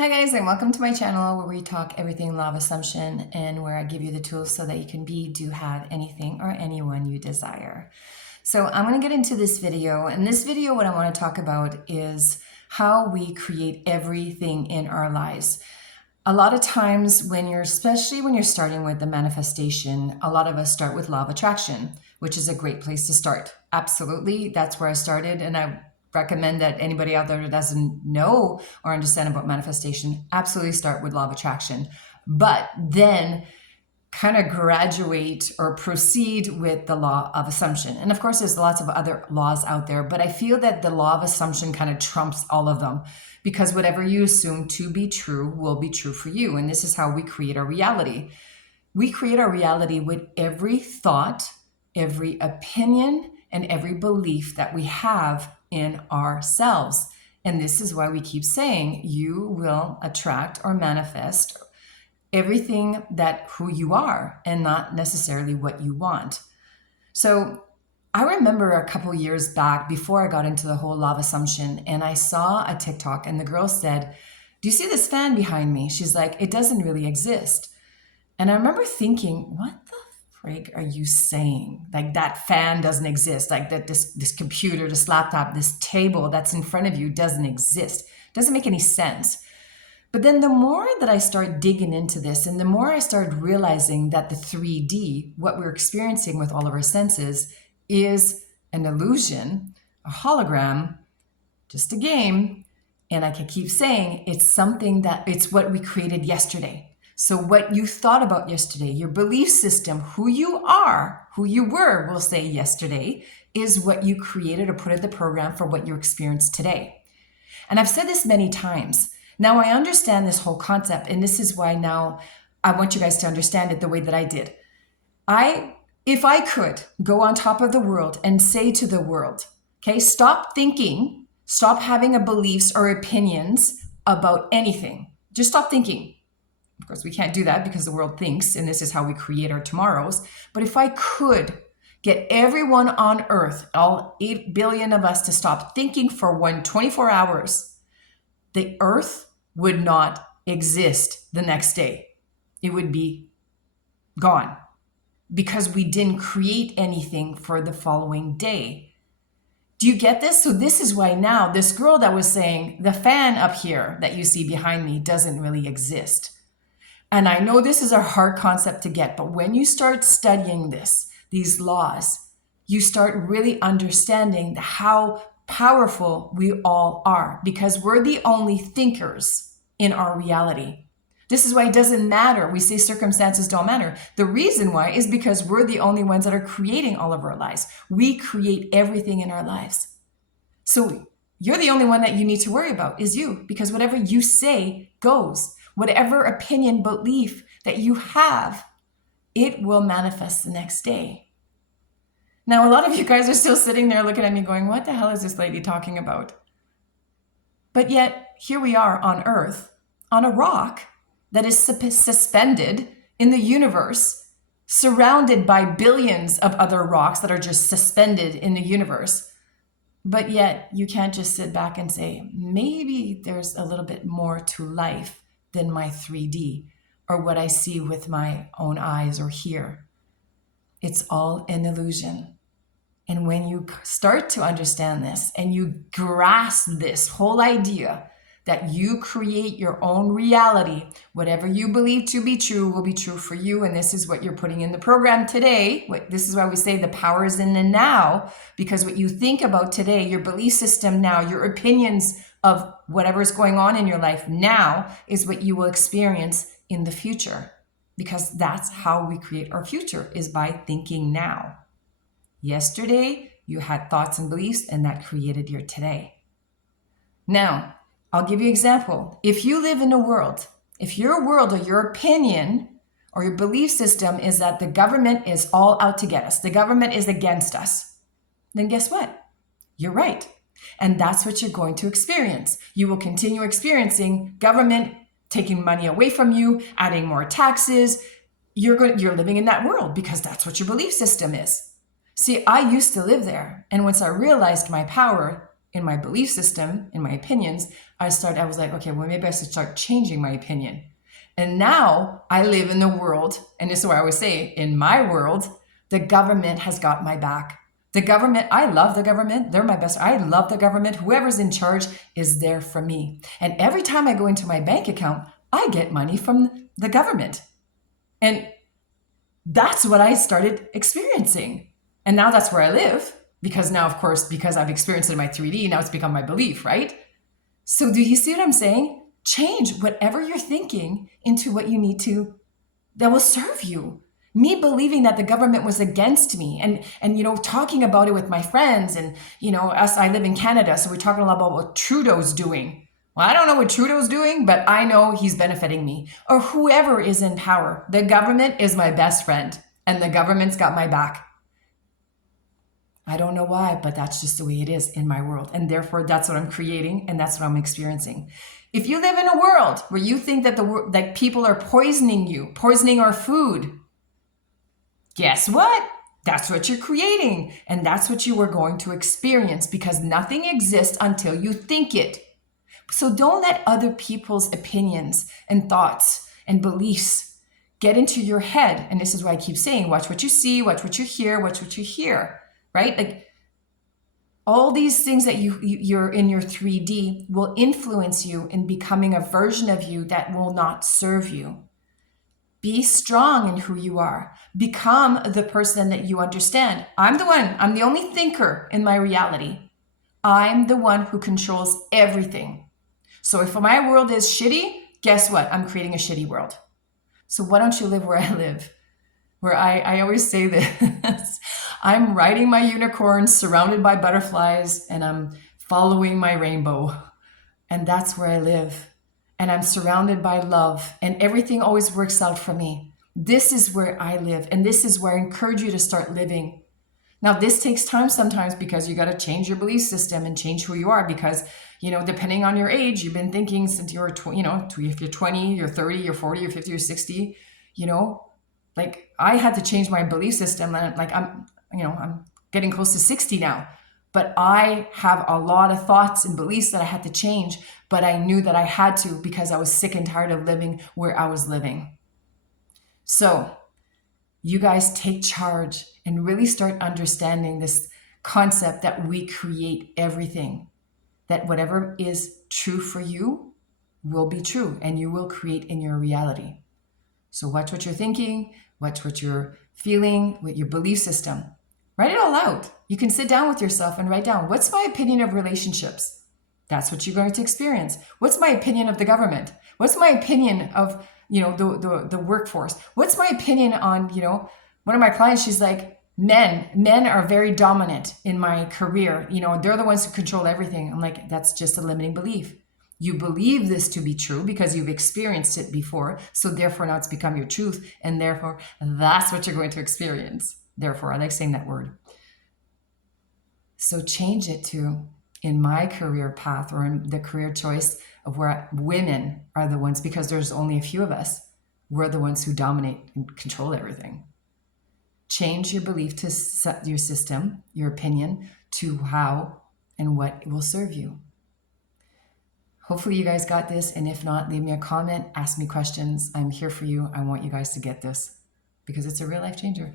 Hi guys, and welcome to my channel where we talk everything law of assumption and where I give you the tools so that you can be, do, have anything or anyone you desire. So I'm going to get into this video. In this video, what I want to talk about is how we create everything in our lives. A lot of times especially when you're starting with the manifestation, a lot of us start with law of attraction, which is a great place to start. Absolutely. That's where I started. And I recommend that anybody out there that doesn't know or understand about manifestation, absolutely start with law of attraction. But then kind of graduate or proceed with the law of assumption. And of course, there's lots of other laws out there, but I feel that the law of assumption kind of trumps all of them because whatever you assume to be true will be true for you. And this is how we create our reality. We create our reality with every thought, every opinion, and every belief that we have in ourselves. And this is why we keep saying you will attract or manifest everything that who you are and not necessarily what you want. So I remember a couple years back before I got into the whole law of assumption, and I saw a TikTok and the girl said, "Do you see this fan behind me?" She's like, "It doesn't really exist." And I remember thinking, what the frig are you saying? Like that fan doesn't exist. Like that this computer, this laptop, this table that's in front of you doesn't exist. Doesn't make any sense. But then the more that I start digging into this and the more I started realizing that the 3D, what we're experiencing with all of our senses, is an illusion, a hologram, just a game. And I can keep saying it's something that it's what we created yesterday. So what you thought about yesterday, your belief system, who you are, who you were, we'll say yesterday, is what you created or put in the program for what you experience today. And I've said this many times. Now I understand this whole concept, and this is why now I want you guys to understand it the way that I did. If I could go on top of the world and say to the world, okay, stop thinking, stop having a beliefs or opinions about anything. Just stop thinking. Of course, we can't do that because the world thinks, and this is how we create our tomorrows. But if I could get everyone on earth, all 8 billion of us, to stop thinking for 24 hours, the earth would not exist the next day. It would be gone because we didn't create anything for the following day. Do you get this? So this is why now this girl that was saying the fan up here that you see behind me doesn't really exist. And I know this is a hard concept to get, but when you start studying these laws, you start really understanding how powerful we all are because we're the only thinkers in our reality. This is why it doesn't matter. We say circumstances don't matter. The reason why is because we're the only ones that are creating all of our lives. We create everything in our lives. So you're the only one that you need to worry about is you, because whatever you say goes. Whatever opinion, belief that you have, it will manifest the next day. Now, a lot of you guys are still sitting there looking at me going, what the hell is this lady talking about? But yet, here we are on Earth, on a rock that is suspended in the universe, surrounded by billions of other rocks that are just suspended in the universe. But yet, you can't just sit back and say, maybe there's a little bit more to life than my 3D or what I see with my own eyes or hear. It's all an illusion. And when you start to understand this and you grasp this whole idea that you create your own reality, whatever you believe to be true will be true for you. And this is what you're putting in the program today. This is why we say the power is in the now, because what you think about today, your belief system now, your opinions of whatever is going on in your life now is what you will experience in the future, because that's how we create our future, is by thinking now. Yesterday, you had thoughts and beliefs, and that created your today. Now, I'll give you an example. If you live in a world, if your world or your opinion or your belief system is that the government is all out to get us, the government is against us, then guess what? You're right. And that's what you're going to experience. You will continue experiencing government taking money away from you, adding more taxes. You're living in that world because that's what your belief system is. See, I used to live there. And once I realized my power, in my belief system, in my opinions, I was like, okay, well, maybe I should start changing my opinion. And now I live in the world, and this is what I always say, in my world, the government has got my back. The government, I love the government. They're my best. I love the government. Whoever's in charge is there for me. And every time I go into my bank account, I get money from the government. And that's what I started experiencing. And now that's where I live. Because now, of course, because I've experienced it in my 3D, now it's become my belief, right? So do you see what I'm saying? Change whatever you're thinking into what you need to, that will serve you. Me believing that the government was against me and talking about it with my friends and, I live in Canada, so we're talking a lot about what Trudeau's doing. Well, I don't know what Trudeau's doing, but I know he's benefiting me. Or whoever is in power. The government is my best friend and the government's got my back. I don't know why, but that's just the way it is in my world. And therefore, that's what I'm creating and that's what I'm experiencing. If you live in a world where you think that people are poisoning you, poisoning our food, guess what? That's what you're creating. And that's what you are going to experience because nothing exists until you think it. So don't let other people's opinions and thoughts and beliefs get into your head. And this is why I keep saying, watch what you see, watch what you hear, watch what you hear, right? Like all these things that you're in your 3D will influence you in becoming a version of you that will not serve you. Be strong in who you are. Become the person that you understand. I'm the only thinker in my reality. I'm the one who controls everything. So if my world is shitty, guess what? I'm creating a shitty world. So why don't you live where I live? Where I always say this, I'm riding my unicorn surrounded by butterflies and I'm following my rainbow. And that's where I live. And I'm surrounded by love and everything always works out for me. This is where I live. And this is where I encourage you to start living. Now, this takes time sometimes because you got to change your belief system and change who you are because, depending on your age, you've been thinking since you were, if you're 20, you're 30, you're 40, you're 50, you're 60, like I had to change my belief system and I'm getting close to 60 now, but I have a lot of thoughts and beliefs that I had to change, but I knew that I had to because I was sick and tired of living where I was living. So you guys take charge and really start understanding this concept that we create everything, that whatever is true for you will be true and you will create in your reality. So watch what you're thinking, watch what you're feeling with your belief system. Write it all out. You can sit down with yourself and write down, what's my opinion of relationships? That's what you're going to experience. What's my opinion of the government? What's my opinion of, the workforce? What's my opinion on, one of my clients, she's like, men are very dominant in my career. They're the ones who control everything. I'm like, that's just a limiting belief. You believe this to be true because you've experienced it before. So therefore now it's become your truth. And therefore that's what you're going to experience. Therefore, I like saying that word. So change it to, in my career path or in the career choice of where women are the ones, because there's only a few of us, we're the ones who dominate and control everything. Change your belief to your system, your opinion, to how and what will serve you. Hopefully you guys got this. And if not, leave me a comment, ask me questions. I'm here for you. I want you guys to get this because it's a real life changer.